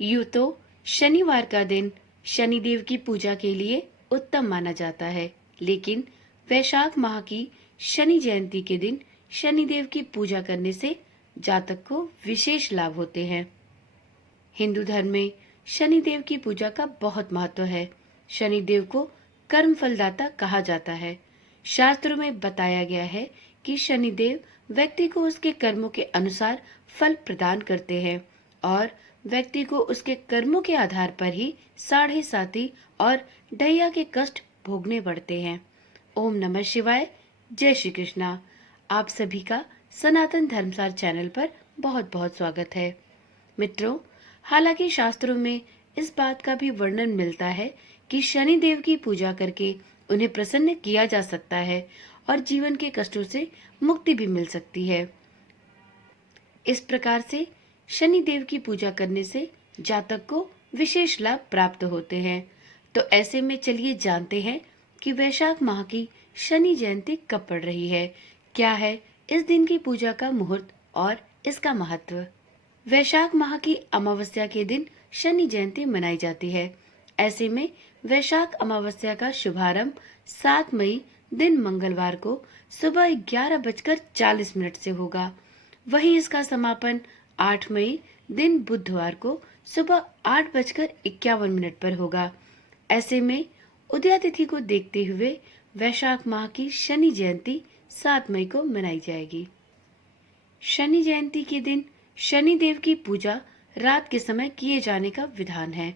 यूं तो शनिवार का दिन शनिदेव की पूजा के लिए उत्तम माना जाता है, लेकिन वैशाख माह की शनि जयंती के दिन शनिदेव की पूजा करने से जातक को विशेष लाभ होते हैं। हिंदू धर्म में शनिदेव की पूजा का बहुत महत्व है। शनिदेव को कर्म फलदाता कहा जाता है। शास्त्रों में बताया गया है कि शनिदेव व्यक्ति को उसके कर्मों के अनुसार फल प्रदान करते हैं और व्यक्ति को उसके कर्मों के आधार पर ही साढ़े साती और ढैया के कष्ट भोगने पड़ते हैं। ओम नमः शिवाय। जय श्री कृष्णा। आप सभी का सनातन धर्मसार चैनल पर बहुत बहुत स्वागत है। मित्रों, हालांकि शास्त्रों में इस बात का भी वर्णन मिलता है कि शनि देव की पूजा करके उन्हें प्रसन्न किया जा सकता है और जीवन के कष्टों से मुक्ति भी मिल सकती है। इस प्रकार से शनि देव की पूजा करने से जातक को विशेष लाभ प्राप्त होते हैं। तो ऐसे में चलिए जानते हैं कि वैशाख माह की शनि जयंती कब पड़ रही है, क्या है इस दिन की पूजा का मुहूर्त और इसका महत्व। वैशाख माह की अमावस्या के दिन शनि जयंती मनाई जाती है। ऐसे में वैशाख अमावस्या का शुभारंभ 7 मई दिन मंगलवार को सुबह 11:40 से होगा। वहीं इसका समापन 8 मई दिन बुधवार को सुबह 8:51 पर होगा। ऐसे में उदया तिथि को देखते हुए वैशाख माह की शनि जयंती 7 मई को मनाई जाएगी। शनि जयंती के दिन शनि देव की पूजा रात के समय किए जाने का विधान है।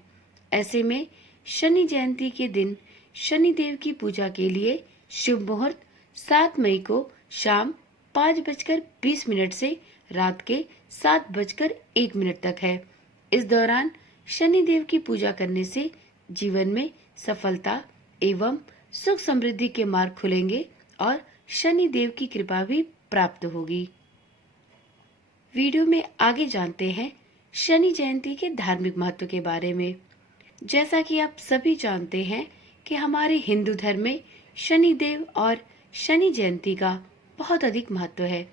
ऐसे में शनि जयंती के दिन शनि देव की पूजा के लिए शुभ मुहूर्त 7 मई को शाम 5:20 से रात के 7:01 तक है। इस दौरान शनि देव की पूजा करने से जीवन में सफलता एवं सुख समृद्धि के मार्ग खुलेंगे और शनि देव की कृपा भी प्राप्त होगी। वीडियो में आगे जानते हैं शनि जयंती के धार्मिक महत्व के बारे में। जैसा कि आप सभी जानते हैं कि हमारे हिंदू धर्म में शनि देव और शनि जयंती का बहुत अधिक महत्व है।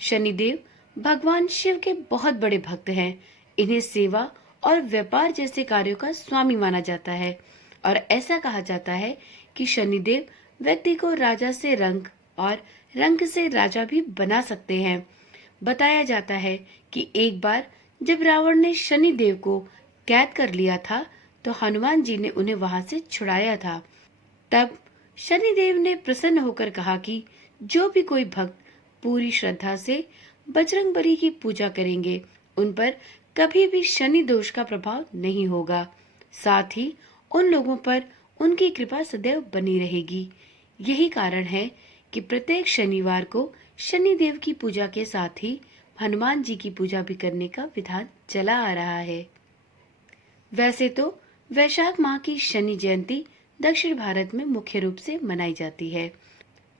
शनि देव भगवान शिव के बहुत बड़े भक्त हैं। इन्हें सेवा और व्यापार जैसे कार्यों का स्वामी माना जाता है और ऐसा कहा जाता है कि शनिदेव व्यक्ति को राजा से रंक और रंक से राजा भी बना सकते हैं। बताया जाता है कि एक बार जब रावण ने शनि देव को कैद कर लिया था तो हनुमान जी ने उन्हें वहां से छुड़ाया था। तब शनि देव ने प्रसन्न होकर कहा कि जो भी कोई भक्त पूरी श्रद्धा से बजरंगबली की पूजा करेंगे उन पर कभी भी शनि दोष का प्रभाव नहीं होगा। साथ ही उन लोगों पर उनकी कृपा सदैव बनी रहेगी। यही कारण है कि प्रत्येक शनिवार को शनि देव की पूजा के साथ ही हनुमान जी की पूजा भी करने का विधान चला आ रहा है। वैसे तो वैशाख माह की शनि जयंती दक्षिण भारत में मुख्य रूप से मनाई जाती है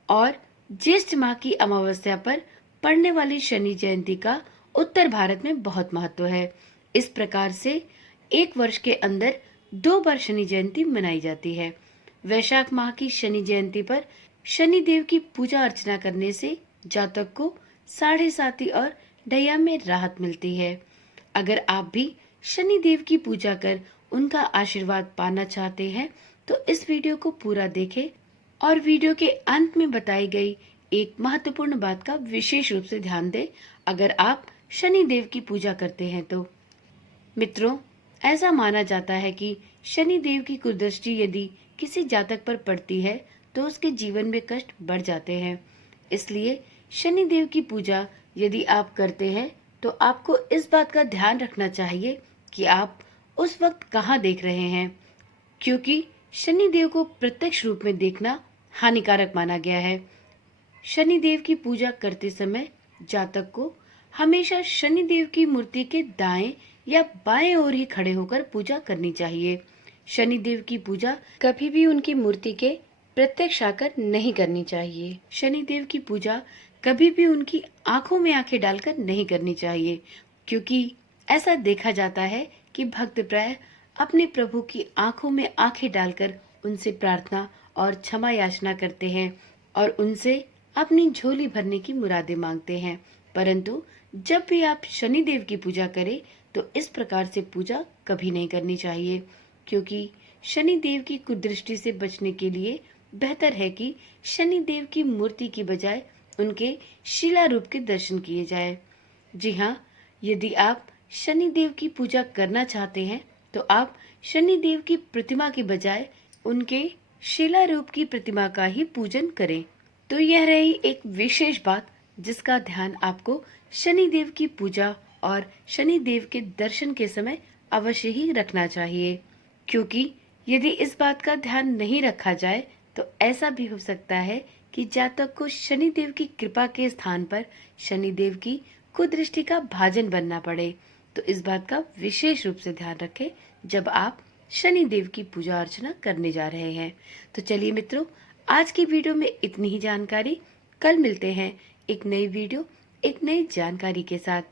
और ज्येष्ठ माह की अमावस्या पर पड़ने वाली शनि जयंती का उत्तर भारत में बहुत महत्व है। इस प्रकार से एक वर्ष के अंदर 2 बार शनि जयंती मनाई जाती है। वैशाख माह की शनि जयंती पर शनि देव की पूजा अर्चना करने से जातक को साढ़े साती और ढैया में राहत मिलती है। अगर आप भी शनि देव की पूजा कर उनका आशीर्वाद पाना चाहते हैं तो इस वीडियो को पूरा देखें और वीडियो के अंत में बताई गई एक महत्वपूर्ण बात का विशेष रूप से ध्यान दें अगर आप शनि देव की पूजा करते हैं तो। मित्रों, ऐसा माना जाता है कि शनि देव की कुदृष्टि यदि किसी जातक पर पड़ती है तो उसके जीवन में कष्ट बढ़ जाते हैं। इसलिए शनि देव की पूजा यदि आप करते हैं तो आपको इस बात का ध्यान रखना चाहिए कि आप उस वक्त कहाँ देख रहे हैं, क्योंकि शनि देव को प्रत्यक्ष रूप में देखना हानिकारक माना गया है। शनि देव की पूजा करते समय जातक को हमेशा शनि देव की मूर्ति के दाएं या बाएं ओर ही खड़े होकर पूजा करनी चाहिए। शनि देव की पूजा कभी भी उनकी मूर्ति के प्रत्यक्ष आकर नहीं करनी चाहिए। शनि देव की पूजा कभी भी उनकी आंखों में आंखें डालकर नहीं करनी चाहिए, क्योंकि ऐसा देखा जाता है कि भक्त प्राय अपने प्रभु की आंखों में आंखें डालकर उनसे प्रार्थना और क्षमा याचना करते हैं और उनसे अपनी झोली भरने की मुरादें मांगते हैं। परंतु जब भी आप शनि देव की पूजा करें तो इस प्रकार से पूजा कभी नहीं करनी चाहिए, क्योंकि शनि देव की कुदृष्टि से बचने के लिए बेहतर है कि शनि देव की मूर्ति की बजाय उनके शिला रूप के दर्शन किए जाए। जी हाँ, यदि आप शनि देव की पूजा करना चाहते हैं तो आप शनि देव की प्रतिमा के बजाय उनके शिला रूप की प्रतिमा का ही पूजन करें। तो यह रही एक विशेष बात जिसका ध्यान आपको शनि देव की पूजा और शनि देव के दर्शन के समय अवश्य ही रखना चाहिए, क्योंकि यदि इस बात का ध्यान नहीं रखा जाए तो ऐसा भी हो सकता है कि जातक को शनि देव की कृपा के स्थान पर शनि देव की कुदृष्टि का भाजन बनना पड़े। तो इस बात का विशेष रूप से ध्यान रखें जब आप शनि देव की पूजा अर्चना करने जा रहे हैं। तो चलिए मित्रों, आज की वीडियो में इतनी ही जानकारी। कल मिलते हैं एक नई वीडियो, एक नई जानकारी के साथ।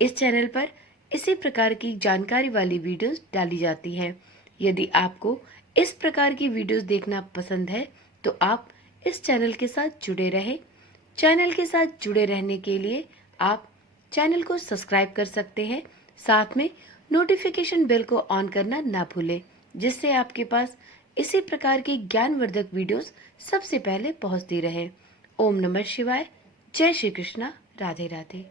इस चैनल पर इसी प्रकार की जानकारी वाली वीडियोस डाली जाती हैं। यदि आपको इस प्रकार की वीडियोस देखना पसंद है तो आप इस चैनल के साथ जुड़े रहें। चैनल के साथ जुड़े रहने के लिए आप चैनल को सब्सक्राइब कर सकते हैं, साथ में नोटिफिकेशन बेल को ऑन करना ना भूलें, जिससे आपके पास इसी प्रकार की ज्ञानवर्धक वीडियोस सबसे पहले पहुंचती रहे। ओम नमः शिवाय। जय श्री कृष्णा। राधे राधे।